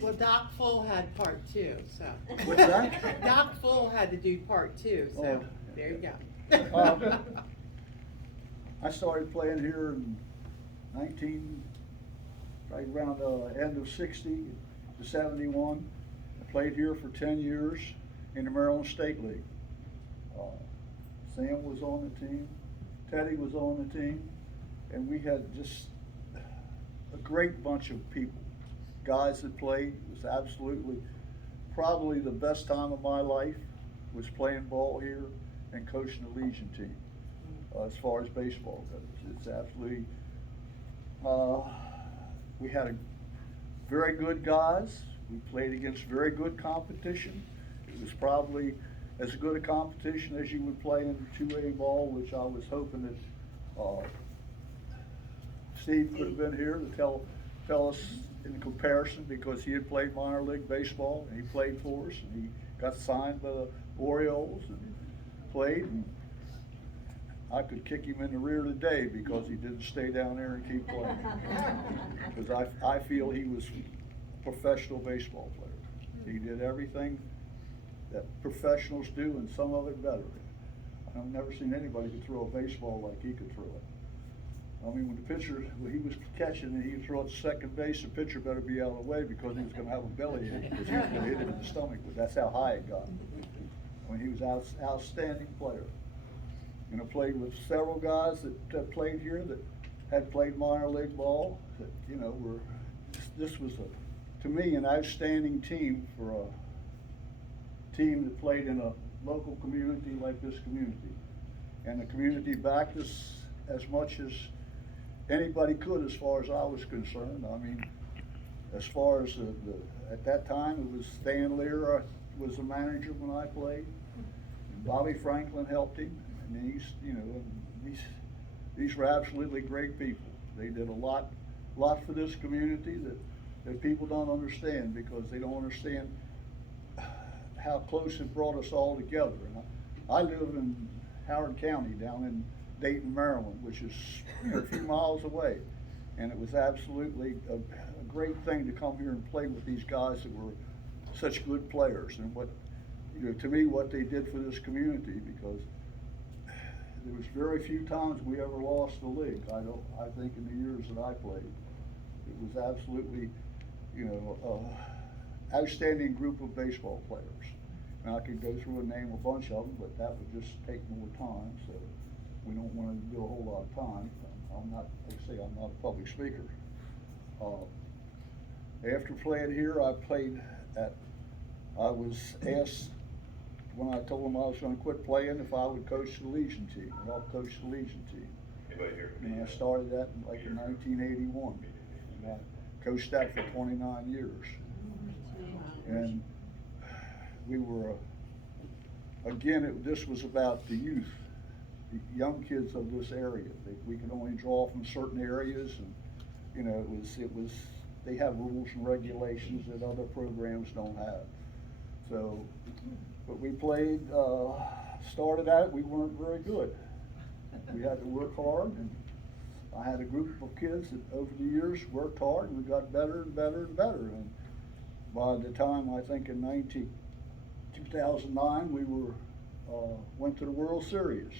Well, Doc Full had part two, so. What's that? Doc Full had to do part two, so Oh. there you go. I started playing here in 19, right around the end of 60 to 71. I played here for 10 years in the Maryland State League. Sam was on the team, Teddy was on the team, and we had just a great bunch of people, guys that played. It was absolutely, probably the best time of my life was playing ball here and coaching the Legion team. As far as baseball goes, it's absolutely, we had a very good guys. We played against very good competition. It was probably as good a competition as you would play in 2A ball, which I was hoping that Steve could have been here to tell us in comparison, because he had played minor league baseball and he played for us and he got signed by the Orioles and played. And I could kick him in the rear today because he didn't stay down there and keep playing. Because I feel he was a professional baseball player. He did everything that professionals do and some of it better. I've never seen anybody could throw a baseball like he could throw it. I mean, when the pitcher, when he was catching and he could throw it to second base, the pitcher better be out of the way because he was going to have a bellyache because he was going to hit him in the stomach. But that's how high it got. I mean, he was an outstanding player. And I played with several guys that played here that had played minor league ball. That, you know, this was to me an outstanding team for a team that played in a local community like this community. And the community backed us as much as anybody could, as far as I was concerned. I mean, as far as at that time, it was Stan Lear was the manager when I played. And Bobby Franklin helped him, and these were absolutely great people. They did a lot for this community that people don't understand, because they don't understand how close it brought us all together. And I live in Howard County, down in Dayton, Maryland, which is a few miles away. And it was absolutely a great thing to come here and play with these guys that were such good players. And to me, what they did for this community, because there was very few times we ever lost the league. I think in the years that I played, it was absolutely, outstanding group of baseball players. And I could go through and name a bunch of them, but that would just take more time, so we don't want to do a whole lot of time. I'm not a public speaker. After playing here, I was asked, when I told them I was going to quit playing, if I would coach the Legion team, and I'll coach the Legion team. And I started that in 1981, and I coached that for 29 years. And we were, this was about the youth, the young kids of this area. We could only draw from certain areas, and it was. They have rules and regulations that other programs don't have. So, but we played. Started out, we weren't very good. We had to work hard, and I had a group of kids that over the years worked hard, and we got better and better and better. And by the time, I think in 2009, we went to the World Series.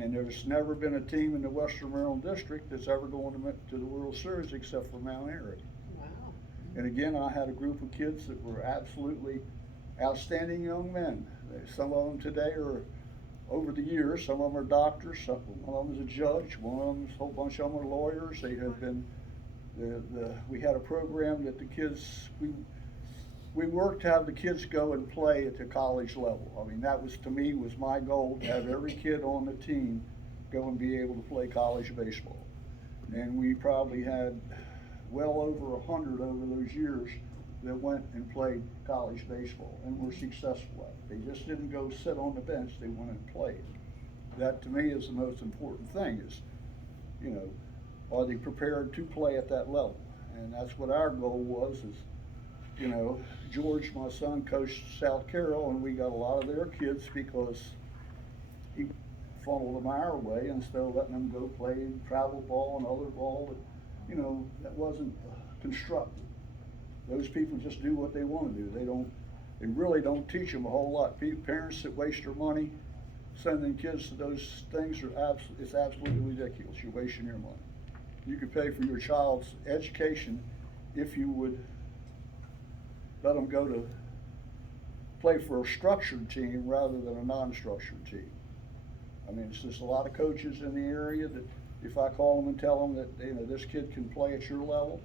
And there's never been a team in the Western Maryland District that's ever gone to the World Series except for Mount Airy. Wow. And again, I had a group of kids that were absolutely outstanding young men. Some of them today are, over the years, some of them are doctors, one of them is a judge, a whole bunch of them are lawyers. They have been, we had a program that the kids, we worked to have the kids go and play at the college level. I mean, that was, to me, was my goal, to have every kid on the team go and be able to play college baseball. And we probably had well over 100 over those years that went and played college baseball and were successful at it. They just didn't go sit on the bench, they went and played. That, to me, is the most important thing, is, are they prepared to play at that level? And that's what our goal was, is, George, my son, coached South Carroll, and we got a lot of their kids because he funneled them our way instead of letting them go play travel ball and other ball that wasn't constructive. Those people just do what they wanna do. They really don't teach them a whole lot. Parents that waste their money sending kids to those things it's absolutely ridiculous. You're wasting your money. You could pay for your child's education if you would let them go to play for a structured team rather than a non-structured team. I mean, it's just a lot of coaches in the area that if I call them and tell them that, you know, this kid can play at your level,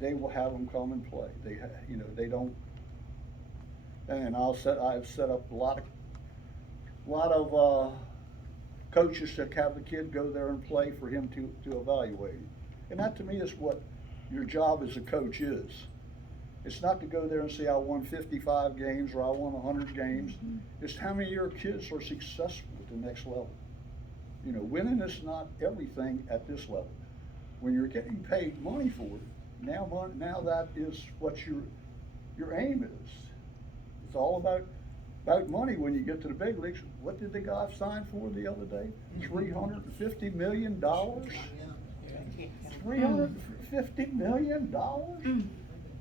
they will have them come and play. They don't. And I've set up a lot of coaches that have the kid go there and play for him to evaluate him. And that to me is what your job as a coach is. It's not to go there and say I won 55 games or I won 100 games. It's how many of your kids are successful at the next level. You know, winning is not everything at this level. When you're getting paid money for it, now that is what your aim is. It's all about money when you get to the big leagues. What did the guy sign for the other day? $350 million? $350 million?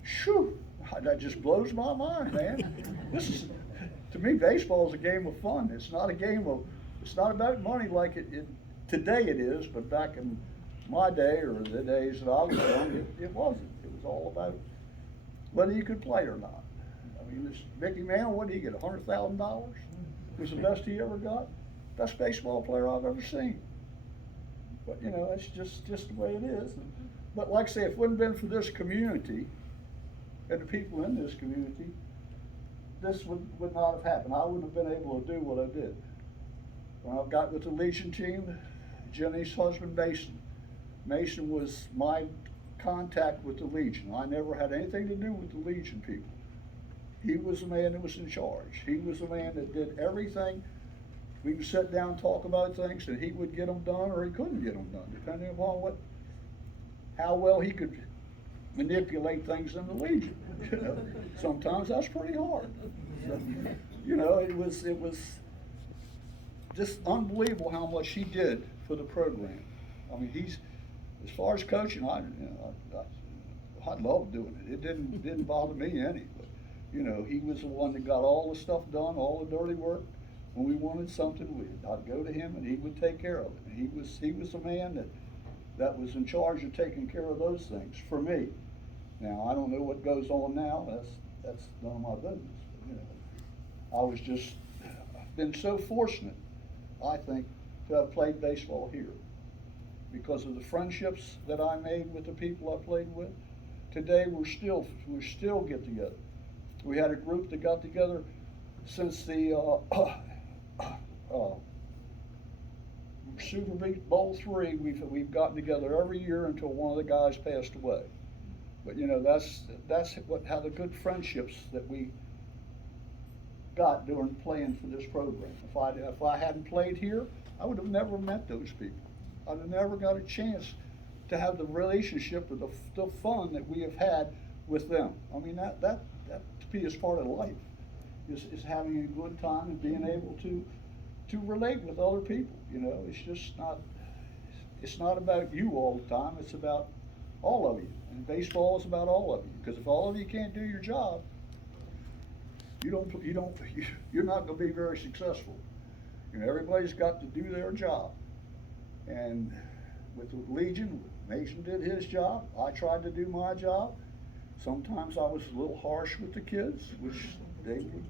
Shoo! That just blows my mind, man. This is, to me, baseball is a game of fun. It's not about money like today it is, but back in my day or the days that I was young, it wasn't. It was all about whether you could play or not. I mean, this Mickey Mantle, what did he get, $100,000? It was the best he ever got. Best baseball player I've ever seen. But, you know, that's just the way it is. But like I say, if it wouldn't have been for this community and the people in this community, this would not have happened. I wouldn't have been able to do what I did. When I got with the Legion team, Jenny's husband, Mason was my contact with the Legion. I never had anything to do with the Legion people. He was the man that was in charge. He was the man that did everything. We would sit down and talk about things, and he would get them done or he couldn't get them done, depending upon how well he could manipulate things in the Legion. You know, sometimes that's pretty hard. So, you know, it was just unbelievable how much he did for the program. I mean, as far as coaching, I loved doing it. It didn't bother me any. But, you know, he was the one that got all the stuff done, all the dirty work. When we wanted something, I'd go to him and he would take care of it. And he was the man that was in charge of taking care of those things for me. Now, I don't know what goes on now. That's none of my business. But, you know, I've been so fortunate, I think, to have played baseball here. Because of the friendships that I made with the people I played with. Today we still get together. We had a group that got together since the Super Bowl III. We've gotten together every year until one of the guys passed away. But you know, that's how the good friendships that we got during playing for this program. If I hadn't played here, I would have never met those people. I'd have never got a chance to have the relationship or the fun that we have had with them. I mean, that to me is part of life, is having a good time and being able to relate with other people. You know, it's not about you all the time. It's about all of you. And baseball is about all of you. Because if all of you can't do your job, you're not going to be very successful. You know, everybody's got to do their job. And with the Legion, Mason did his job. I tried to do my job. Sometimes I was a little harsh with the kids, which they would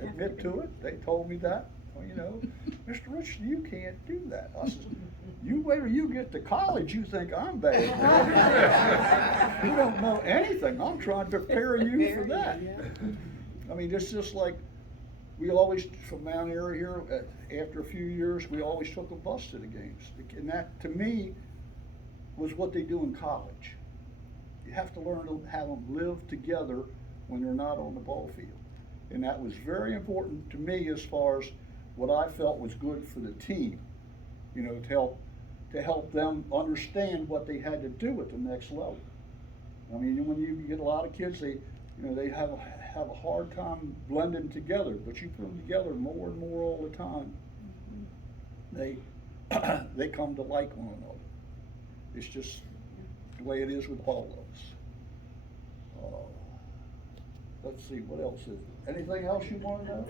admit to it. They told me that. Well, you know, Mr. Richardson, you can't do that. I said, you wait till you get to college, you think I'm bad. You don't know anything. I'm trying to prepare you for that. I mean, it's just like, we always, from Mount Airy here, after a few years, we always took a bus to the games. And that, to me, was what they do in college. You have to learn to have them live together when they're not on the ball field. And that was very important to me as far as what I felt was good for the team. You know, to help them understand what they had to do at the next level. I mean, when you get a lot of kids, they have a hard time blending together, but you put them together more and more all the time, they come to like one another. It's just the way it is with all of us. let's see, what else is it? Anything else you wanna know?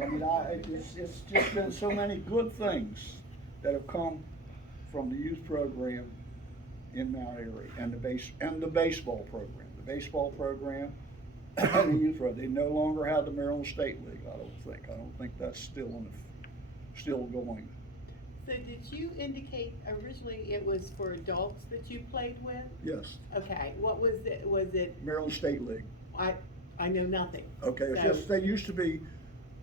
I mean, it's just been so many good things that have come from the youth program in Mount Airy, and the baseball program. The baseball program and the youth program, they no longer have the Maryland State League, I don't think that's still going. So did you indicate originally it was for adults that you played with? Yes, Okay, what was it, Maryland State League. I know nothing. Okay, it's So- just, there used to be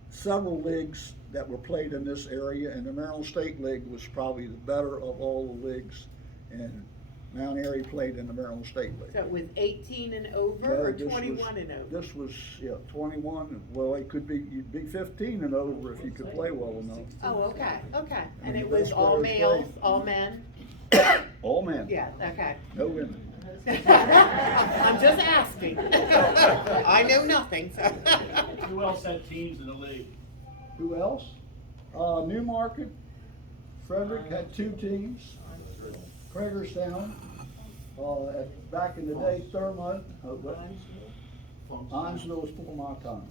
several leagues that were played in this area, and the Maryland State League was probably the better of all the leagues, and Mount Airy played in the Maryland State League. So it was 18 and over No, or this was- 21 and over? This was, 21, well, it could be, you'd be 15 and over if you could play well enough. Oh, okay. And And it the was best all players males, played. all men? All men. Yeah, okay. No women. I'm just asking. I know nothing, so. Who else had teams in the league? Who else? Newmarket, Frederick had 2 teams. Craigerstown, back in the day, Thurmont, Hinesville was before my time.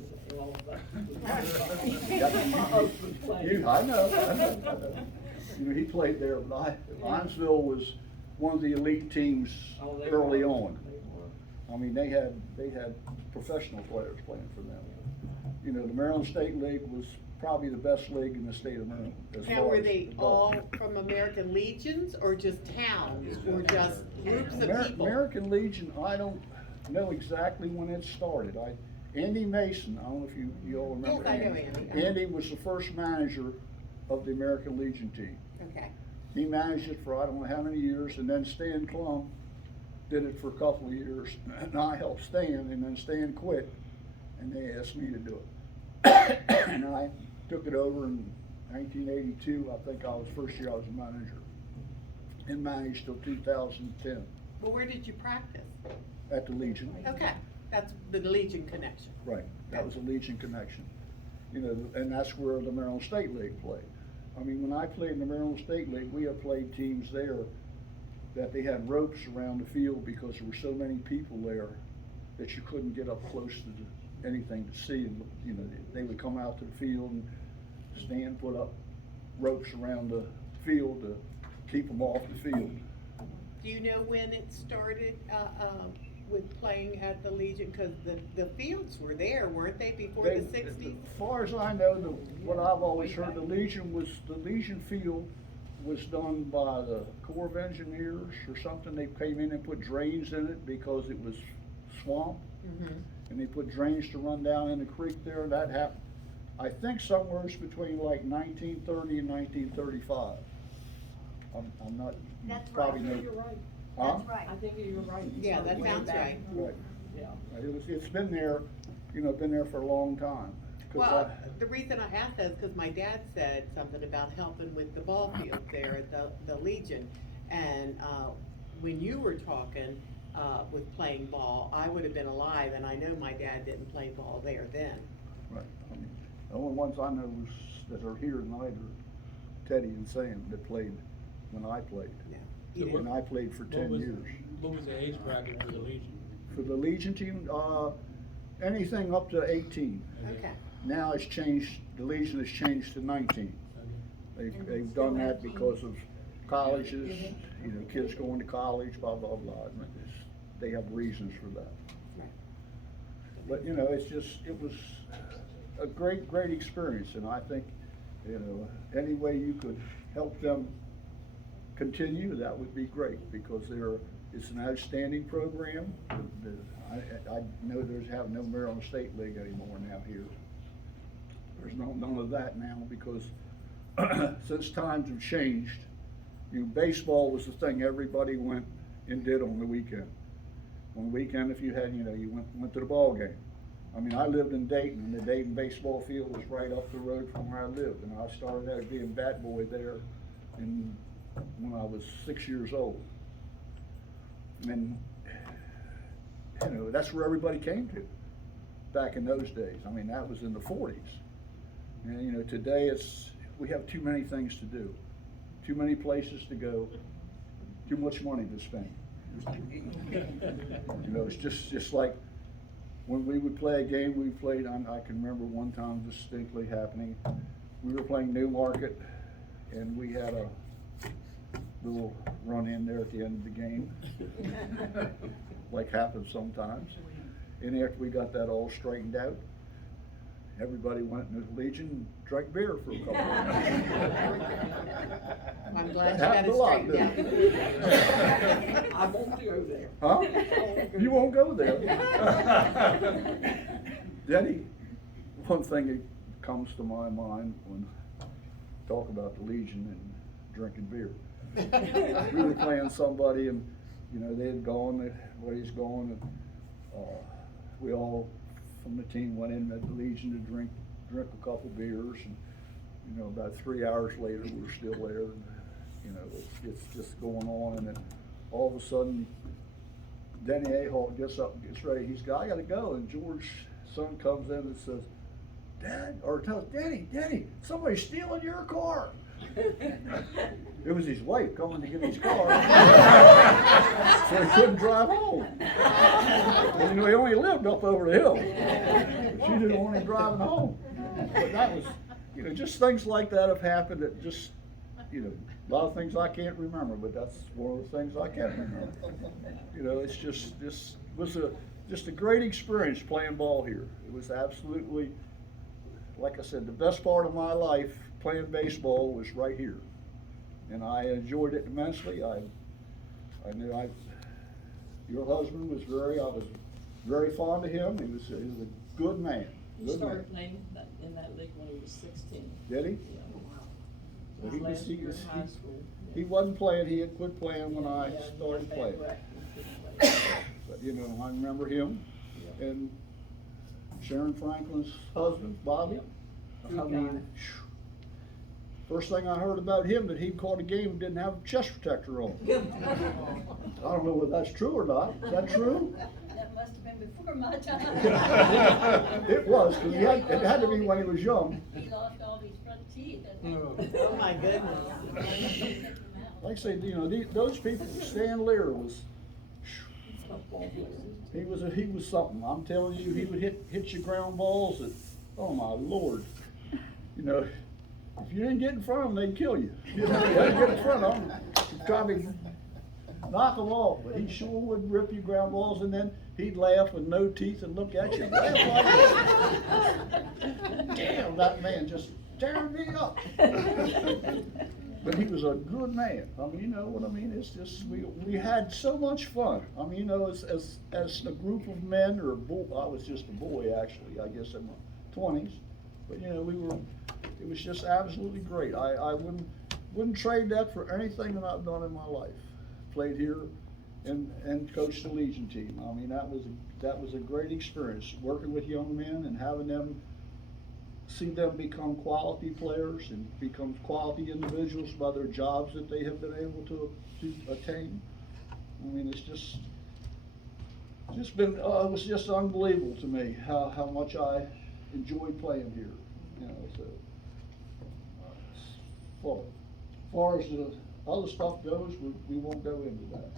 I know. You know, he played there, but Hinesville was one of the elite teams early on. I mean, they had professional players playing for them. You know, the Maryland State League was probably the best league in the state of Maryland. Now, were they all from American Legions or just towns or just groups of people? American Legion, I don't know exactly when it started. Andy Mason, I don't know if you all remember. Yes, I know Andy. Andy was the first manager of the American Legion team. Okay. He managed it for I don't know how many years, and then Stan Klum did it for a couple of years, and I helped Stan, and then Stan quit, and they asked me to do it. And I took it over in 1982. I think first year I was a manager, and managed till 2010 Well, where did you practice? at the Legion. Okay, that's the Legion connection. Right, that was a Legion connection. You know, and that's where the Maryland State League played. I mean, when I played in the Maryland State League, we had played teams there that they had ropes around the field because there were so many people there that you couldn't get up close to anything to see. And, you know, they would come out to the field and Stan put up ropes around the field to keep them off the field. Do you know when it started, with playing at the Legion? Cause the fields were there, weren't they, before the 60s? As far as I know, what I've always heard, the Legion field was done by the Corps of Engineers or something. They came in and put drains in it because it was swamp. Mm-hmm. And they put drains to run down in the creek there. That happened, I think, somewhere between like 1930 and 1935. I'm not, you That's probably right. know. You're right. Huh? That's right. I think you're right. Yeah, that sounds right. Right. Yeah. It's been there, been there for a long time. 'Cause Well, the reason I asked that is because my dad said something about helping with the ball field there at the Legion. And, when you were talking, with playing ball, I would have been alive, and I know my dad didn't play ball there then. Right. I mean, the only ones I know that are here tonight are Teddy and Sam that played when I played. No. So You And didn't. I played for 10 years. What was the age bracket for the Legion? For the Legion team, anything up to 18. Okay. Now it's changed, the Legion has changed to 19. They've done that because of colleges, kids going to college, blah, blah, blah. And they have reasons for that. Right. But, it was a great experience, and I think, any way you could help them continue, that would be great, because it's an outstanding program. I know have no Maryland State League anymore now here. There's none of that now, because since times have changed, baseball was the thing everybody went and did on the weekend. On the weekend, if you had, you went to the ball game. I mean, I lived in Dayton, and the Dayton baseball field was right up the road from where I lived, and I started out being bat boy there when I was 6 years old. And, that's where everybody came to back in those days. I mean, that was in the 40s. And, today we have too many things to do, too many places to go, too much money to spend. You know, it's just like when we would play a game we played on, I can remember one time distinctly happening. We were playing Newmarket, and we had a little run in there at the end of the game, like happens sometimes. And after we got that all straightened out, everybody went into the Legion and drank beer for a couple of minutes. I'm glad you That got happened it a lot, straightened didn't out. I won't go there. Huh? You won't go there. Denny, one thing that comes to my mind when I talk about the Legion and drinking beer. We were playing somebody, and you know, they had gone, everybody's gone, and we all from the team went in at the Legion to drink a couple beers, and you know, about 3 hours later we were still there, and you know, it's just going on, and then all of a sudden Denny Ahalt gets up and gets ready. He's got, I gotta go, and George's son comes in and says, Dad, or tells Denny, somebody's stealing your car. It was his wife coming to get his car, so he couldn't drive home. And, you know, he only lived up over the hill. She didn't want him driving home. But that was, you know, just things like that have happened that just, you know, a lot of things I can't remember, but that's one of the things I can remember. You know, it's just was a great experience playing ball here. It was absolutely, like I said, the best part of my life playing baseball was right here, and I enjoyed it immensely. I knew your husband was I was very fond of him. He was a good man. He started playing in that league when he was 16. Did he? Yeah. Well, His last year in high school. He wasn't playing. He had quit playing when I Yeah, started he had playing. bad back. He couldn't play. But you know, I remember him Yeah. and Sharon Franklin's husband, Bobby. Yep. I Good mean, guy. first thing I heard about him, that he caught a game and didn't have a chest protector on. I don't know whether that's true or not. Is that true? That must have been before my time. It was, because it had to be when he was young. He lost all his front teeth. Oh, my goodness. Like I say, you know, those people, Stan Lear was, he was something. I'm telling you, he would hit you ground balls that, oh my Lord. You know, if you didn't get in front of them, they'd kill you. You know, you had to get in front of them, try to knock them off, but he sure would rip you ground balls, and then he'd laugh with no teeth and look at you. Laugh like this. Damn, that man just tearing me up. But he was a good man. I mean, you know what I mean? It's just, we had so much fun. I mean, you know, as a group of men, or I was just a boy actually, I guess in my 20s. But you know, it was just absolutely great. I wouldn't trade that for anything that I've done in my life. Played here and coached the Legion team. I mean, that was a great experience, working with young men and having them, see them become quality players and become quality individuals by their jobs that they have been able to attain. I mean, it's just been, it was just unbelievable to me how much I enjoyed playing here. You know, so as far as the other stuff goes, we won't go into that.